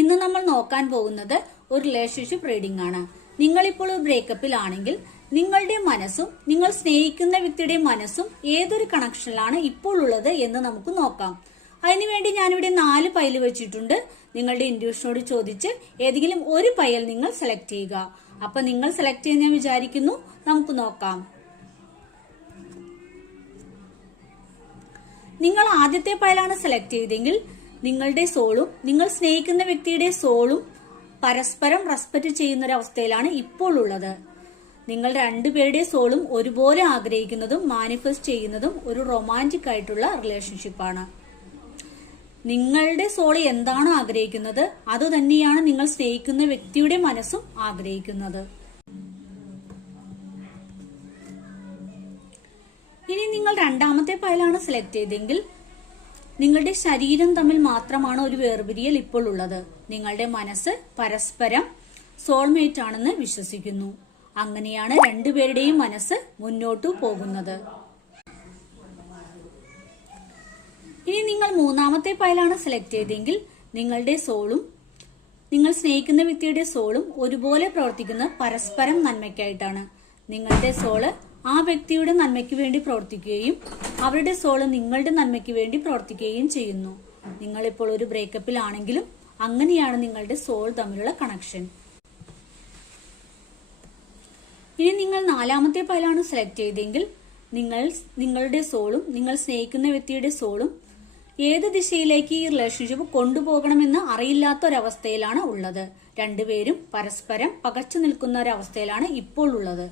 ഇന്ന് നമ്മൾ നോക്കാൻ പോകുന്നത് ഒരു റിലേഷൻഷിപ്പ് റീഡിംഗ് ആണ്. നിങ്ങളിപ്പോൾ ഒരു ബ്രേക്കപ്പിൽ ആണെങ്കിൽ നിങ്ങളുടെ മനസ്സും നിങ്ങൾ സ്നേഹിക്കുന്ന വ്യക്തിയുടെ മനസ്സും ഏതൊരു കണക്ഷനിലാണ് ഇപ്പോൾ ഉള്ളത് എന്ന് നമുക്ക് നോക്കാം. അതിനുവേണ്ടി ഞാനിവിടെ 4 പൈൽ വെച്ചിട്ടുണ്ട്. നിങ്ങളുടെ ഇൻഡ്യൂഷനോട് ചോദിച്ച് ഏതെങ്കിലും ഒരു പൈൽ നിങ്ങൾ സെലക്ട് ചെയ്യുക. അപ്പൊ നിങ്ങൾ സെലക്ട് ചെയ്യാൻ ഞാൻ വിചാരിക്കുന്നു. നമുക്ക് നോക്കാം. നിങ്ങൾ ആദ്യത്തെ പൈലാണ് സെലക്ട് ചെയ്തെങ്കിൽ നിങ്ങളുടെ സോളും നിങ്ങൾ സ്നേഹിക്കുന്ന വ്യക്തിയുടെ സോളും പരസ്പരം റെസ്പെക്ട് ചെയ്യുന്ന ഒരു അവസ്ഥയിലാണ് ഇപ്പോൾ ഉള്ളത്. നിങ്ങൾ രണ്ടുപേരുടെ സോളും ഒരുപോലെ ആഗ്രഹിക്കുന്നതും മാനിഫെസ്റ്റ് ചെയ്യുന്നതും ഒരു റൊമാൻറ്റിക് ആയിട്ടുള്ള റിലേഷൻഷിപ്പാണ്. നിങ്ങളുടെ സോൾ എന്താണോ ആഗ്രഹിക്കുന്നത് അത് തന്നെയാണ് നിങ്ങൾ സ്നേഹിക്കുന്ന വ്യക്തിയുടെ മനസ്സും ആഗ്രഹിക്കുന്നത്. ഇനി നിങ്ങൾ രണ്ടാമത്തെ പൈലാണ് സെലക്ട് ചെയ്തെങ്കിൽ നിങ്ങളുടെ ശരീരം തമ്മിൽ മാത്രമാണ് ഒരു വേർപിരിയൽ ഇപ്പോൾ ഉള്ളത്. നിങ്ങളുടെ മനസ്സ് പരസ്പരം സോൾമേറ്റ് ആണെന്ന് വിശ്വസിക്കുന്നു. അങ്ങനെയാണ് രണ്ടുപേരുടെയും മനസ്സ് മുന്നോട്ടു പോകുന്നത്. ഇനി നിങ്ങൾ മൂന്നാമത്തെ പൈലാണ് സെലക്ട് ചെയ്തെങ്കിൽ നിങ്ങളുടെ സോളും നിങ്ങൾ സ്നേഹിക്കുന്ന വ്യക്തിയുടെ സോളും ഒരുപോലെ പ്രവർത്തിക്കുന്ന പരസ്പരം നന്മയ്ക്കായിട്ടാണ്. നിങ്ങളുടെ സോള് ആ വ്യക്തിയുടെ നന്മയ്ക്ക് വേണ്ടി പ്രവർത്തിക്കുകയും അവരുടെ സോള് നിങ്ങളുടെ നന്മയ്ക്ക് വേണ്ടി പ്രവർത്തിക്കുകയും ചെയ്യുന്നു. നിങ്ങളിപ്പോൾ ഒരു ബ്രേക്കപ്പിൽ ആണെങ്കിലും അങ്ങനെയാണ് നിങ്ങളുടെ സോൾ തമ്മിലുള്ള കണക്ഷൻ. ഇനി നിങ്ങൾ നാലാമത്തെ പൈലാണ് സെലക്ട് ചെയ്തെങ്കിൽ നിങ്ങളുടെ സോളും നിങ്ങൾ സ്നേഹിക്കുന്ന വ്യക്തിയുടെ സോളും ഏത് ദിശയിലേക്ക് ഈ റിലേഷൻഷിപ്പ് കൊണ്ടുപോകണമെന്ന് അറിയില്ലാത്ത ഒരവസ്ഥയിലാണ് ഉള്ളത്. രണ്ടുപേരും പരസ്പരം പകച്ചു നിൽക്കുന്ന ഒരവസ്ഥയിലാണ് ഇപ്പോൾ ഉള്ളത്.